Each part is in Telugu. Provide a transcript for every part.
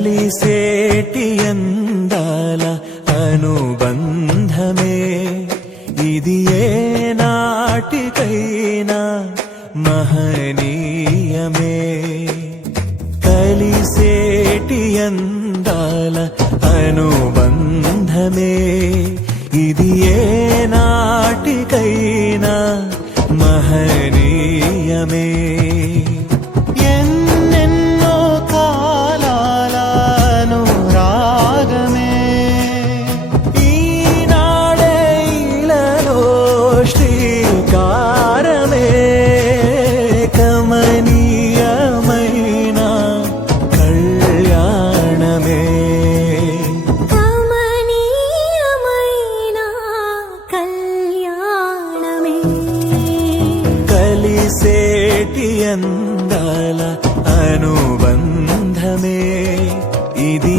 కలిసేటి అందాల అనుబంధమే. ఇది ఏ నాటికైనా మహనీయమే. కలిసేటి అందాల అనుబంధమే. ఇది ఏ నాటికైనా మహనీయమే. అనుబంధమే ఇది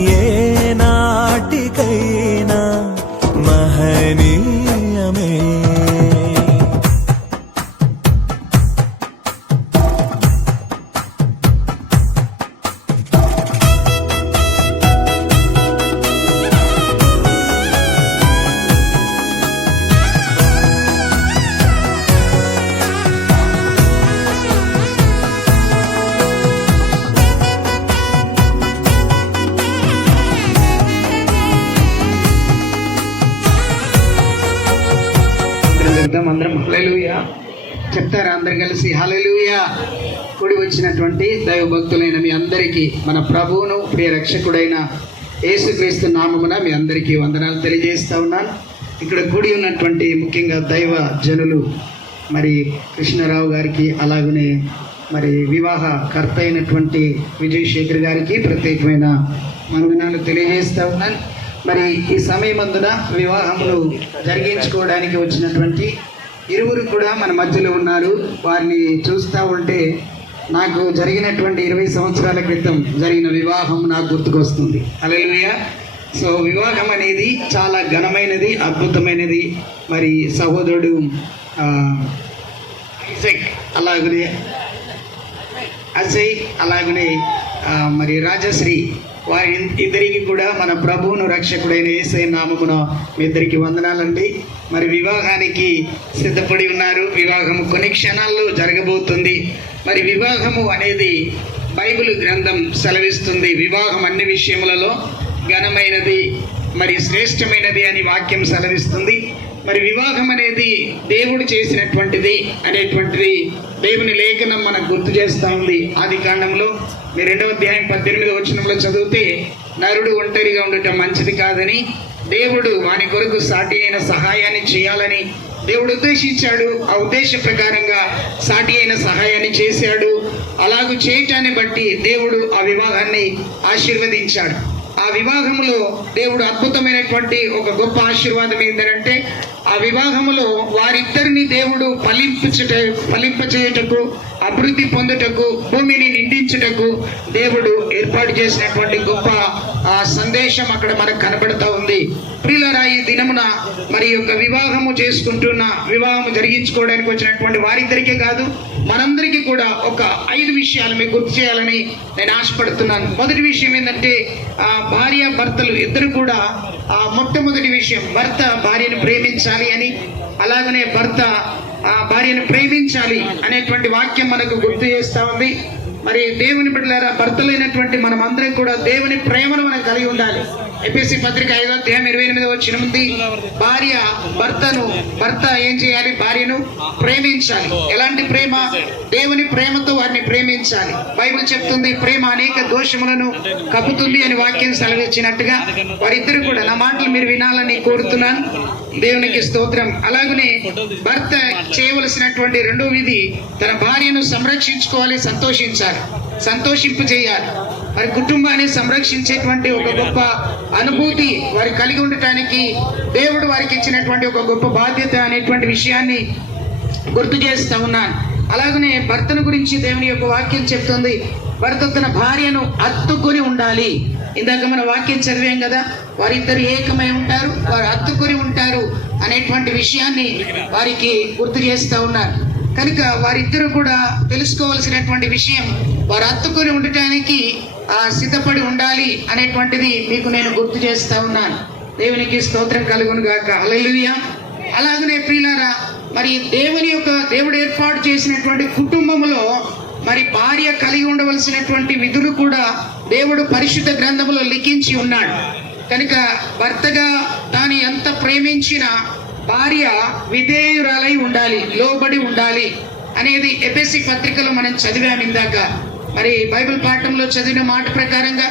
చెప్దాం అందరం. హలలుయా చెప్తారా అందరు కలిసి? హలలుయా కూడి వచ్చినటువంటి దైవ భక్తులైన మీ అందరికీ మన ప్రభువును ప్రియ రక్షకుడైన యేసుక్రీస్తు నామమున మీ అందరికీ వందనాలు తెలియజేస్తా ఉన్నాను. ఇక్కడ కూడి ఉన్నటువంటి ముఖ్యంగా దైవ జనులు మరి కృష్ణారావు గారికి అలాగనే మరి వివాహ కర్త అయినటువంటి విజయ్ శేఖర్ గారికి ప్రత్యేకమైన వందనాలు తెలియజేస్తా ఉన్నాను. మరి ఈ సమయమందున వివాహములు జరిగించుకోవడానికి వచ్చినటువంటి ఇరువురు కూడా మన మధ్యలో ఉన్నారు. వారిని చూస్తూ ఉంటే నాకు జరిగినటువంటి ఇరవై సంవత్సరాల క్రితం జరిగిన వివాహం నాకు గుర్తుకొస్తుంది. అలెలుయ సో వివాహం అనేది చాలా ఘనమైనది అద్భుతమైనది. మరి సహోదరుడు ఆ, అలాగనే అజయ్ అలాగనే మరి రాజశ్రీ వారి ఇద్దరికి కూడా మన ప్రభువును రక్షకుడైన ఏసై నామమున మీ ఇద్దరికి వందనాలండి. మరి వివాహానికి సిద్ధపడి ఉన్నారు. వివాహము కొన్ని క్షణాల్లో జరగబోతుంది. మరి వివాహము అనేది బైబిల్ గ్రంథం సెలవిస్తుంది. వివాహం అన్ని విషయములలో ఘనమైనది మరి శ్రేష్టమైనది అని వాక్యం సెలవిస్తుంది. మరి వివాహం అనేది దేవుడు చేసినటువంటిది అనేటువంటిది దేవుని లేఖనం మనకు గుర్తు చేస్తూ ఉంది. ఆది కాండంలో మీ రెండవ అధ్యాయం పద్దెనిమిది వచనంలో చదివితే నరుడు ఒంటరిగా ఉండటం మంచిది కాదని దేవుడు వాని కొరకు సాటి అయిన సహాయాన్ని చేయాలని దేవుడు ఉద్దేశించాడు. ఆ ఉద్దేశ ప్రకారంగా సాటి అయిన సహాయాన్ని చేశాడు. అలాగూ చేయటాన్ని బట్టి దేవుడు ఆ వివాహాన్ని ఆశీర్వదించాడు. ఆ వివాహంలో దేవుడు అద్భుతమైనటువంటి ఒక గొప్ప ఆశీర్వాదం ఏంటంటే ఆ వివాహములో వారిద్దరిని దేవుడు ఫలింప ఫలింపచేయటకు అభివృద్ధి పొందుటకు భూమిని నిండించుటకు దేవుడు ఏర్పాటు చేసినటువంటి గొప్ప ఆ సందేశం అక్కడ మనకు కనబడుతూ ఉంది. ప్రియులరా ఈ దినమున మరి యొక్క వివాహము చేసుకుంటున్న వివాహము జరిగించుకోవడానికి వచ్చినటువంటి వారిద్దరికే కాదు మనందరికీ కూడా ఒక ఐదు విషయాలు మీకు గుర్తు చేయాలని నేను ఆశపడుతున్నాను. మొదటి విషయం ఏంటంటే ఆ భార్య భర్తలు ఇద్దరు కూడా ఆ మొట్టమొదటి విషయం భర్త భార్యను ప్రేమించాలి అని అలాగనే భర్త ఆ భార్యను ప్రేమించాలి అనేటువంటి వాక్యం మనకు గుర్తు చేస్తా ఉంది. మరి దేవుని బిడ్డలారా భర్తలైనటువంటి మనం అందరం కూడా దేవుని ప్రేమను మనం కలిగి ఉండాలి. ఎపిసి పత్రిక ఐదో అధ్యాయం ఇరవై ఎనిమిది వచ్చిన ఉంది భార్య భర్తను భర్త ఏం చేయాలి? భార్యను ప్రేమించాలి. ఎలాంటి ప్రేమ? దేవుని ప్రేమతో వారిని ప్రేమించాలి. బైబిల్ చెప్తుంది ప్రేమ అనేక దోషములను కప్పుతుంది అని వాక్యం సెలవిచ్చినట్టుగా వారిద్దరు కూడా నా మాటలు మీరు వినాలని కోరుతున్నాను. దేవునికి స్తోత్రం. అలాగనే భర్త చేయవలసినటువంటి రెండో విధి తన భార్యను సంరక్షించుకోవాలి సంతోషించాలి. సంతోషింపు చేయాలి వారి కుటుంబాన్ని సంరక్షించేటువంటి ఒక గొప్ప అనుభూతి వారి కలిగి ఉండటానికి దేవుడు వారికి ఇచ్చినటువంటి ఒక గొప్ప బాధ్యత అనేటువంటి విషయాన్ని గుర్తు చేస్తూ ఉన్నాను. అలాగనే భర్తను గురించి దేవుని యొక్క వాక్యం చెప్తుంది. భర్త తన భార్యను అత్తుకొని ఉండాలి. ఇందాక మన వాక్యం చదివాం కదా వారిద్దరు ఏకమై ఉంటారు వారు అత్తుకొని ఉంటారు అనేటువంటి విషయాన్ని వారికి గుర్తు చేస్తూ ఉన్నారు. కనుక వారిద్దరు కూడా తెలుసుకోవాల్సినటువంటి విషయం వారు అత్తుకొని ఉండటానికి సిద్ధపడి ఉండాలి అనేటువంటిది మీకు నేను గుర్తు చేస్తూ ఉన్నాను. దేవునికి స్తోత్రం కలుగును గాక. హల్లెలూయా. అలాగనే ప్రియులారా మరి దేవుని యొక్క దేవుడు ఏర్పాటు చేసినటువంటి కుటుంబంలో మరి భార్య కలిగి ఉండవలసినటువంటి విధులు కూడా దేవుడు పరిశుద్ధ గ్రంథములో లిఖించి ఉన్నాడు. కనుక భర్తగా తాను ఎంత ప్రేమించిన భార్య విధేయురాలై ఉండాలి లోబడి ఉండాలి అనేది ఎపిఎస్సి పత్రికలో మనం చదివాం ఇందాక. మరి బైబిల్ పాఠంలో చదివిన మాట ప్రకారంగా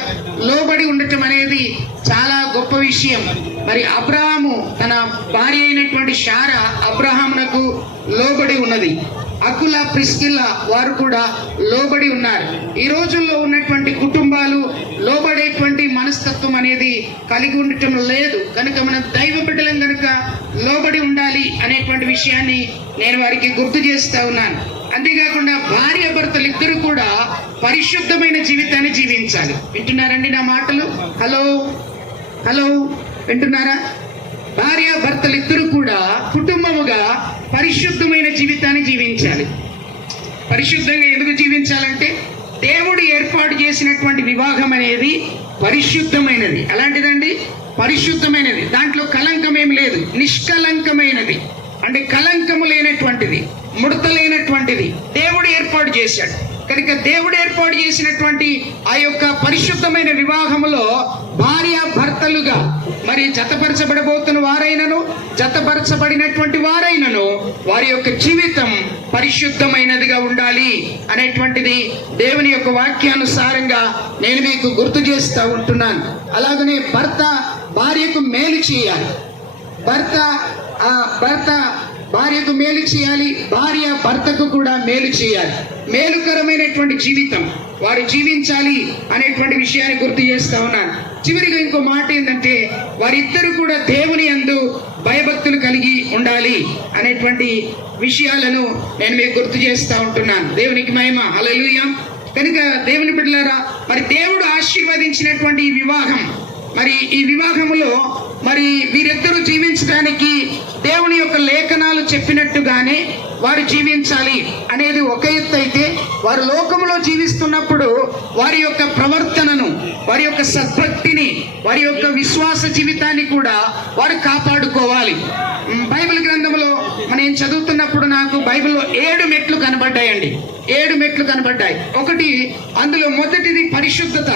లోబడి ఉండటం అనేది చాలా గొప్ప విషయం. మరి అబ్రహాము తన భార్య అయినటువంటి షారా అబ్రహామునకు లోబడి ఉన్నది. అకుల ప్రిస్కిల్ల వారు కూడా లోబడి ఉన్నారు. ఈ రోజుల్లో ఉన్నటువంటి కుటుంబాలు లోబడేటువంటి మనస్తత్వం అనేది కలిగి ఉండటం లేదు. కనుక మనం దైవ బిడ్డలం కనుక లోబడి ఉండాలి అనేటువంటి విషయాన్ని నేను వారికి గుర్తు చేస్తా ఉన్నాను. అంతేకాకుండా భార్య భర్తలు ఇద్దరు కూడా పరిశుద్ధమైన జీవితాన్ని జీవించాలి. వింటున్నారండి నా మాటలు? హలో? హలో? వింటున్నారా? భార్య భర్తలు ఇద్దరు కూడా కుటుంబముగా పరిశుద్ధమైన జీవితాన్ని జీవించాలి. పరిశుద్ధంగా ఎందుకు జీవించాలంటే దేవుడు ఏర్పాటు చేసినటువంటి వివాహం అనేది పరిశుద్ధమైనది. అలాంటిదండి? పరిశుద్ధమైనది. దాంట్లో కలంకం ఏమి లేదు. నిష్కలంకమైనది అంటే కలంకము లేనటువంటిది. ముడతలేనటువంటిది దేవుడు ఏర్పాటు చేశాడు. కనుక దేవుడు ఏర్పాటు చేసినటువంటి ఆ యొక్క పరిశుద్ధమైన వివాహములో భార్య భర్తలుగా మరి జతపరచబడబోతున్న వారైనను జతపరచబడినటువంటి వారైనను వారి యొక్క జీవితం పరిశుద్ధమైనదిగా ఉండాలి అనేటువంటిది దేవుని యొక్క వాక్యానుసారంగా నేను మీకు గుర్తు చేస్తూ ఉంటున్నాను. అలాగనే భర్త భార్యకు మేలు చేయాలి. భర్త ఆ భర్త భార్యకు మేలు చేయాలి భార్య భర్తకు కూడా మేలు చేయాలి. మేలుకరమైనటువంటి జీవితం వారు జీవించాలి అనేటువంటి విషయాన్ని గుర్తు చేస్తా ఉన్నాను. చివరిగా ఇంకో మాట ఏంటంటే వారిద్దరు కూడా దేవుని అందు భయభక్తులు కలిగి ఉండాలి అనేటువంటి విషయాలను నేను మీకు గుర్తు చేస్తూ ఉంటున్నాను. దేవునికి మహిమ. అలలుయ కనుక దేవుని బిడ్డలారా మరి దేవుడు ఆశీర్వదించినటువంటి ఈ వివాహం మరి ఈ వివాహములో మరి వీరిద్దరూ జీవించడానికి దేవుని యొక్క లేఖనాలు చెప్పినట్టుగానే వారు జీవించాలి అనేది ఒక ఎత్తు అయితే వారు లోకంలో జీవిస్తున్నప్పుడు వారి యొక్క ప్రవర్తనను వారి యొక్క సద్భక్తిని వారి యొక్క విశ్వాస జీవితాన్ని కూడా వారు కాపాడుకోవాలి. బైబిల్ గ్రంథంలో మనం చదువుతున్నప్పుడు నాకు బైబిల్లో ఏడు మెట్లు కనబడ్డాయండి. ఏడు మెట్లు కనబడ్డాయి. ఒకటి అందులో మొదటిది పరిశుద్ధత.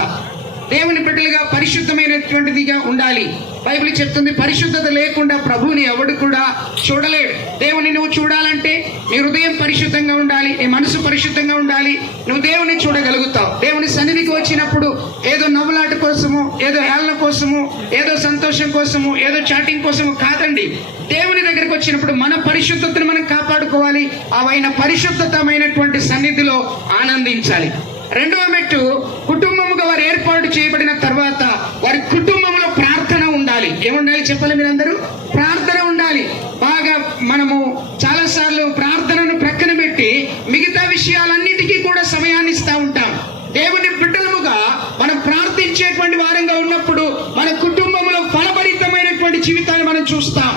దేవుని బిడ్డలుగా పరిశుద్ధమైనటువంటిదిగా ఉండాలి. బైబిల్ చెప్తుంది పరిశుద్ధత లేకుండా ప్రభువుని ఎవడు కూడా చూడలేడు. దేవుని నువ్వు చూడాలంటే నీ హృదయం పరిశుద్ధంగా ఉండాలి నీ మనసు పరిశుద్ధంగా ఉండాలి నువ్వు దేవుని చూడగలుగుతావు. దేవుని సన్నిధికి వచ్చినప్పుడు ఏదో నవ్వులాట కోసము ఏదో హేళన కోసము ఏదో సంతోషం కోసము ఏదో చాటింగ్ కోసము కాదండి. దేవుని దగ్గరికి వచ్చినప్పుడు మన పరిశుద్ధతను మనం కాపాడుకోవాలి. అవైన పరిశుద్ధతమైనటువంటి సన్నిధిలో ఆనందించాలి. రెండవ మెట్టు కుటుంబముగా వారు ఏర్పాటు చేయబడిన తర్వాత వారి కుటుంబంలో ప్రార్థన ఉండాలి. ఏముండాలి చెప్పాలి మీరందరూ? ప్రార్థన ఉండాలి బాగా మనము చాలాసార్లు ప్రార్థనను ప్రక్కన పెట్టి మిగతా విషయాలన్నిటికీ కూడా సమయాన్ని ఇస్తూ ఉంటాం దేవుని బిడ్డలముగా మనం ప్రార్థించేటువంటి వారంగా ఉన్నప్పుడు మన కుటుంబంలో ఫలభరితమైనటువంటి జీవితాన్ని మనం చూస్తాం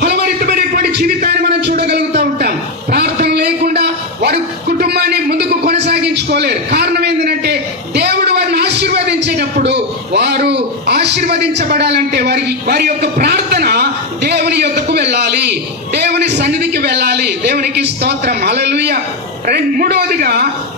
ఫలభరితమైనటువంటి జీవితాన్ని మనం చూడగలుగుతూ ఉంటాం ప్రార్థన లేకుండా వారు కుటుంబాన్ని ముందుకు కొనసాగించుకోలేరు కారణం ఏంటంటే దేవుడు వారిని ఆశీర్వదించేటప్పుడు వారు రక్షించబడాలంటే వారి వారి యొక్క ప్రార్థన దేవుని యొద్దకు వెళ్ళాలి. దేవుని సన్నిధికి వెళ్ళాలి. దేవునికి స్తోత్రం. అలలుయ రెండు మూడవదిగా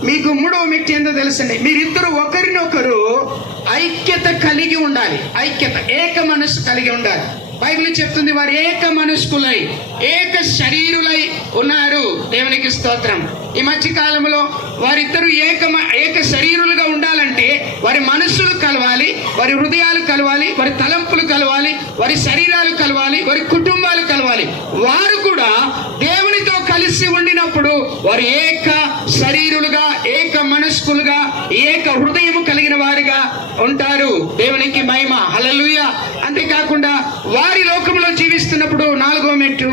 మీకు మూడవ మెట్టి ఏందో తెలుసండి. మీరిద్దరు ఒకరినొకరు ఐక్యత కలిగి ఉండాలి. ఐక్యత ఏక మనస్సు కలిగి ఉండాలి. బైబిల్ చెప్తుంది వారు ఏక మనస్కులై ఏక శరీరులై ఉన్నారు. దేవునికి స్తోత్రం. ఈ మధ్య కాలంలో వారిద్దరూ ఏక ఏక శరీరులుగా ఉండాలంటే వారి మనస్సులు కలవాలి వారి హృదయాలు కలవాలి వారి తలంపులు కలవాలి వారి శరీరాలు కలవాలి వారి కుటుంబాలు కలవాలి. వారు కూడా దేవునితో కలిసి ఉండినప్పుడు వారు ఏక శరీరులుగా ఏక మనస్కులుగా ఏక హృదయము కలిగిన వారిగా ఉంటారు. దేవునికి మహిమ. హలలుయ అంతేకాకుండా వారి లోకంలో జీవిస్తున్నప్పుడు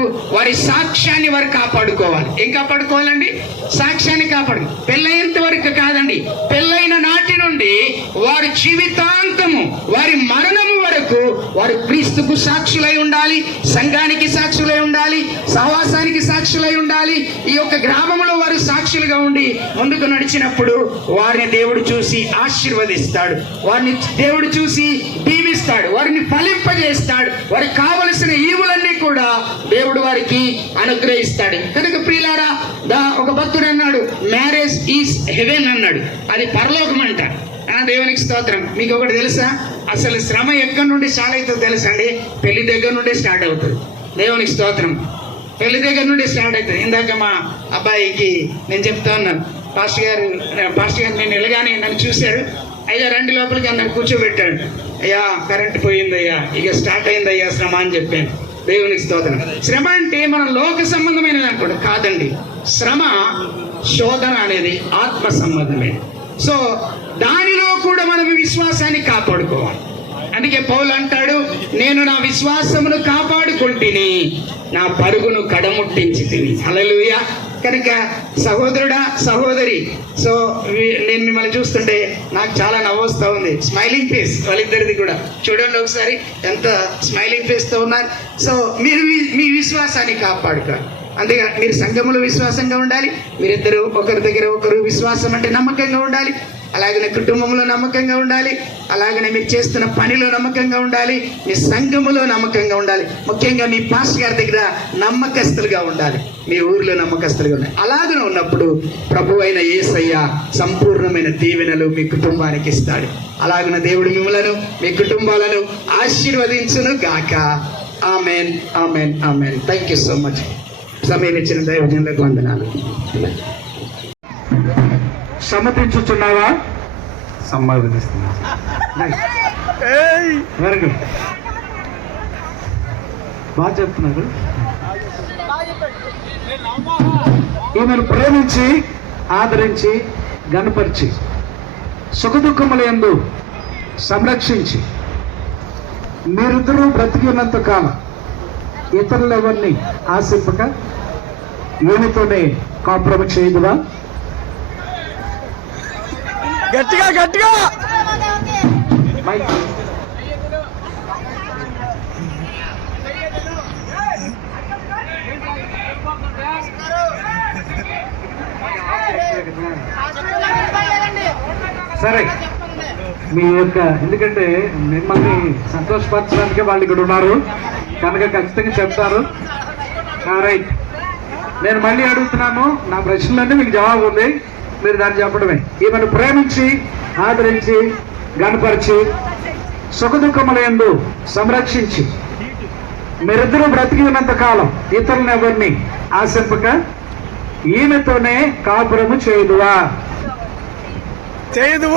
వారి సాక్ష్యాన్ని వారు కాపాడుకోవాలి. ఏం కాపాడుకోవాలండి? సాక్ష్యాన్ని కాపాడు. పెళ్ళైనంత వరకు కాదండి. పెళ్ళైన నాటి నుండి వారి జీవితాంతము వారి మరణము వరకు వారు క్రీస్తుకు సాక్షులై ఉండాలి సంఘానికి సాక్షులై ఉండాలి సహవాసానికి సాక్షులై ఉండాలి ఈ యొక్క గ్రామంలో వారు సాక్షులుగా ఉండి ముందుకు నడిచినప్పుడు వారిని దేవుడు చూసి ఆశీర్వదిస్తాడు. వారిని దేవుడు చూసి దీవిస్తాడు. వారిని ఫలింపజేస్తాడు. వారి కావలసిన ఈవులన్నీ కూడా దేవుడు వారికి అనుగ్రహిస్తాడు కనుక ప్రియులారా దా ఒక భక్తుడు అన్నాడు. మ్యారేజ్ ఈజ్ హెవెన్ అన్నాడు. అది పరలోకం అంట ఆ దేవునికి స్తోత్రం. మీకు ఒకటి తెలుసా? అసలు శ్రమ ఎక్కడి నుండి స్టార్ట్ అవుతుందో తెలుసా అండి? పెళ్ళి దగ్గర నుండే స్టార్ట్ అవుతుంది. దేవునికి స్తోత్రం. పెళ్ళి దగ్గర నుండి స్టార్ట్ అవుతుంది. ఇందాక మా అబ్బాయికి నేను చెప్తా ఉన్నాను పాస్టర్ గారు పాస్టర్ గారు నేను వెళ్ళగానే నన్ను చూశారు అయ్యా రెండు లోపలికి నన్ను కూర్చోబెట్టాడు. అయ్యా కరెంట్ పోయిందయ్యా. ఇక స్టార్ట్ అయిందయ్యా శ్రమ అని చెప్పాను. దేవునికి స్తోత్రం. శ్రమ అంటే మనం లోక సంబంధమైనది అనుకోండి కాదండి. శ్రమ శోధన అనేది ఆత్మ సంబంధమే. సో దానిలో కూడా మనం విశ్వాసాన్ని కాపాడుకోవాలి. అందుకే పౌలు అంటాడు నేను నా విశ్వాసమును కాపాడుకుంటుని నా పరుగును కడముట్టించి తిని. అలలుయ కనుక సహోదరుడా సహోదరి. సో నేను మిమ్మల్ని చూస్తుంటే నాకు చాలా నవ్వొస్తూ ఉంది. స్మైలింగ్ ఫేస్ వాళ్ళిద్దరిది కూడా. చూడండి ఒకసారి ఎంత స్మైలింగ్ ఫేస్తో ఉన్నారు. సో మీరు మీ- మీ విశ్వాసాన్ని కాపాడుకోవాలి అంతేగా మీరు సంఘములో విశ్వాసంగా ఉండాలి. మీరిద్దరు ఒకరి దగ్గర ఒకరు విశ్వాసం అంటే నమ్మకంగా ఉండాలి. అలాగనే కుటుంబంలో నమ్మకంగా ఉండాలి. అలాగనే మీరు చేస్తున్న పనిలో నమ్మకంగా ఉండాలి. మీ సంఘములో నమ్మకంగా ఉండాలి. ముఖ్యంగా మీ పాస్టర్ గారి దగ్గర నమ్మకస్తులుగా ఉండాలి. మీ ఊర్లో నమ్మకస్తులుగా ఉండాలి అలాగనే ఉన్నప్పుడు ప్రభు అయిన ఏసయ్య సంపూర్ణమైన దీవెనలు మీ కుటుంబానికి ఇస్తాడు. అలాగన దేవుడు మిమ్మలను మీ కుటుంబాలను ఆశీర్వదించును గాక. Amen amen amen. Thank you so much సమయం ఇచ్చిన దైవజనులకు వందనాలు. సమ్మతించుచున్నావా వెరీ గుడ్ బాగా చెప్తున్నారు. ఈమెను ప్రేమించి ఆదరించి గనపరిచి సుఖదుఖముల యందు సంరక్షించి మీరిద్దరూ బ్రతికి ఉన్నంత కాలం ఇతరులెవరిని ఆశింపక ఏమితోనే కాపురము చేయదువా? గట్టిగా గట్టిగా! సరే. మీ యొక్క ఎందుకంటే మిమ్మల్ని సంతోషపరచడానికి వాళ్ళు ఇక్కడ ఉన్నారు. కనుక ఖచ్చితంగా చెప్తారు. రైట్ నేను మళ్ళీ అడుగుతున్నాను. నా ప్రశ్నలన్నీ మీకు జవాబు ఉంది. మీరు దాన్ని చెప్పడమే. ఈమెను ప్రేమించి ఆదరించి గనపరిచి సుఖదుఖములందు సంరక్షించి. మీరిద్దరూ బ్రతికి ఉన్నంత కాలం ఇతరులను ఎవరిని ఆశింపక ఈమెతోనే కాపురము చేయుదువా? చేయదు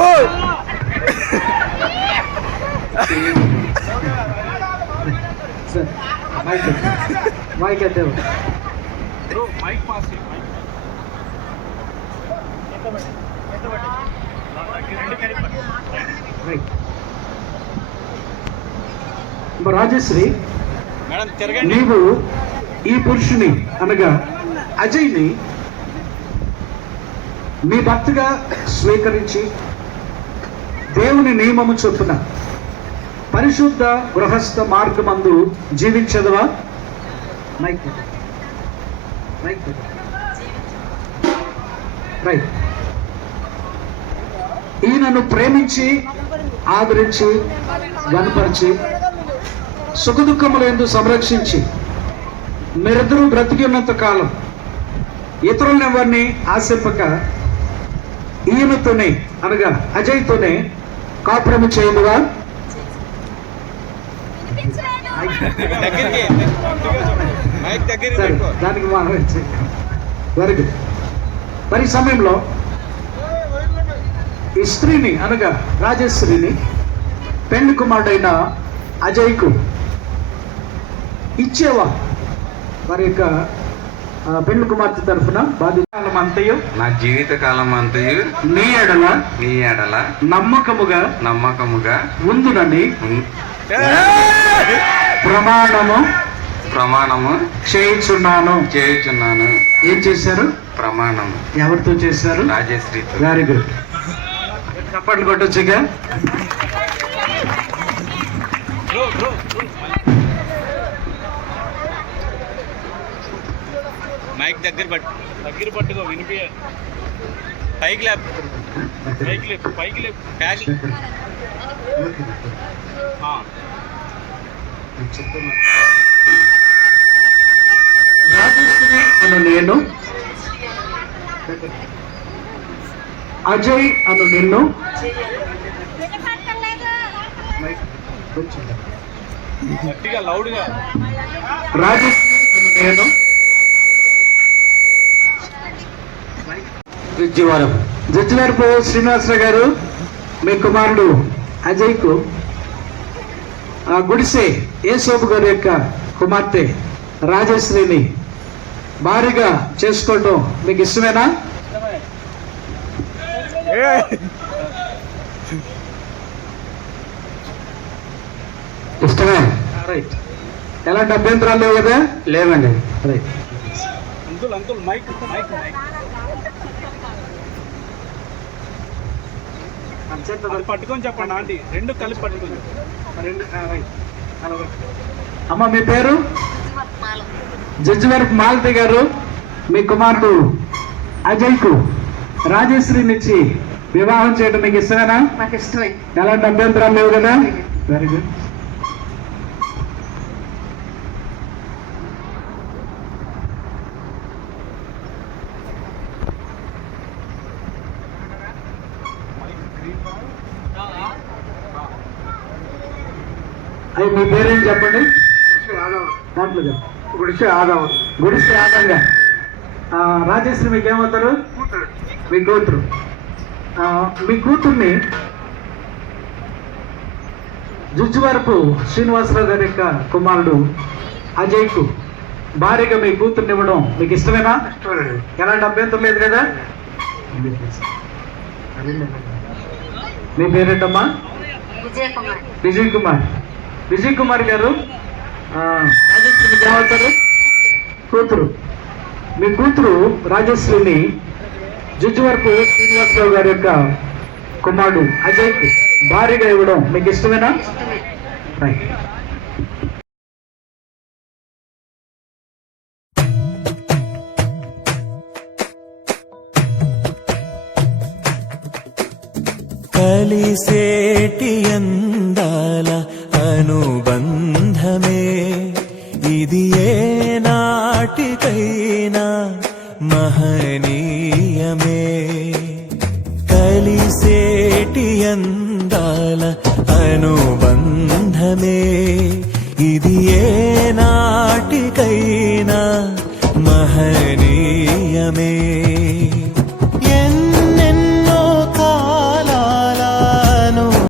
సార్ మైక్ మైక్ అంటే రైట్ ఇప్పుడు రాజశ్రీ నీవు ఈ పురుషుని అనగా అజయ్ని మీ భర్తగా స్వీకరించి దేవుని నియమము చొప్పున పరిశుద్ధ గృహస్థ మార్గమందు జీవించదవా? మైక్ మైక్ రైట్ ఈయనను ప్రేమించి ఆదరించి గనపరిచి సుఖదుఖములందు సంరక్షించి మీరిద్దరూ బ్రతికి ఉన్నంత కాలం ఇతరులను ఎవరిని ఆశింపక ఈయనతోనే అనగా అజయ్తోనే కాపురము సరే దానికి వెరీ గుడ్. మరి సమయంలో ఈ స్త్రీని అనగా రాజేశ్వరిని పెళ్ళి కుమారుడైన అజయ్కు ఇచ్చేవా? వారి యొక్క పెళ్ళి కుమార్తె తరఫున బాధ్యత అంతయు నా జీవిత కాలం అంతయు నీ ఎడల నీ ఎడల నమ్మకముగా నమ్మకముగా ఉందునని ప్రమాణము ప్రమాణము చేయించున్నాను. చేయుచున్నాను. ఏం చేశారు? ప్రమాణం ఎవరితో చేశారు? రాజశ్రీతో. వెరీ గుడ్ చప్పట్లు కొట్టొచ్చుగా. మైక్ దగ్గర పట్టు. దగ్గర పట్టుకో వినిపి పైకి లేపు పైకి లేపు పైకి లేపు అను నేను. అజయ్ అను నిన్ను. గట్టిగా లౌడ్గా రాజశ్రీ అను నేను. విజయవారం జడ్జివారపు శ్రీనివాసరావు గారు మీ కుమారుడు అజయ్కు ఆ గుడిసె యేసోబు గారి యొక్క కుమార్తె రాజశ్రీని భారీగా చేసుకోవటం మీకు ఇష్టమేనా? ఇష్టమే? రైట్. ఎలాంటి అభ్యంతరాలు లేవు కదా? లేవండి. Right. Uncle uncle mike mike mike. పట్టుకొని చెప్పండి ఆంటీ. రెండు కలిపి పట్టుకొని. అమ్మ మీ పేరు? జడ్జి వరకు మాలతి గారు. మీ కుమారుడు అజయ్కు రాజశ్రీనిచ్చి వివాహం చేయడం మీకు ఇష్టమేనా? నాకు ఇష్టమే ఎలాంటి అభ్యంతరాలు లేవు కదా? వెరీ గుడ్ మీ పేరేం చెప్పండి? దాంట్లో చెప్పండి. గుడిసె ఆదాం గుడిసె ఆదంగా రాజేశ్వరి మీకు ఏమవుతారు మీ కూతురు. మీ కూతుర్ని జుజ్జువరపు శ్రీనివాసరావు గారి యొక్క కుమారుడు అజయ్కు భార్యగా మీ కూతుర్ని ఇవ్వడం మీకు ఇష్టమేనా? ఎలాంటి అభ్యంతరం లేదు కదా? మీ పేరేంటమ్మా? విజయ కుమార్. విజయ్ కుమార్ గారు. ఏమవుతారు కూతురు. మీ కూతురు రాజశ్రీని జుజ్జువరపు శ్రీనివాసరావు గారి యొక్క కుమారుడు అజయ్కు భారీగా ఇవ్వడం మీకు ఇష్టమేనా? రైట్ కలిసేటి అందాల అనుబంధమే ఇది ఏ నాటికైనా మహనీయమే. కలిసేటి అందాల అనుబంధమే ఇది ఏ నాటికైనా మహనీయమే.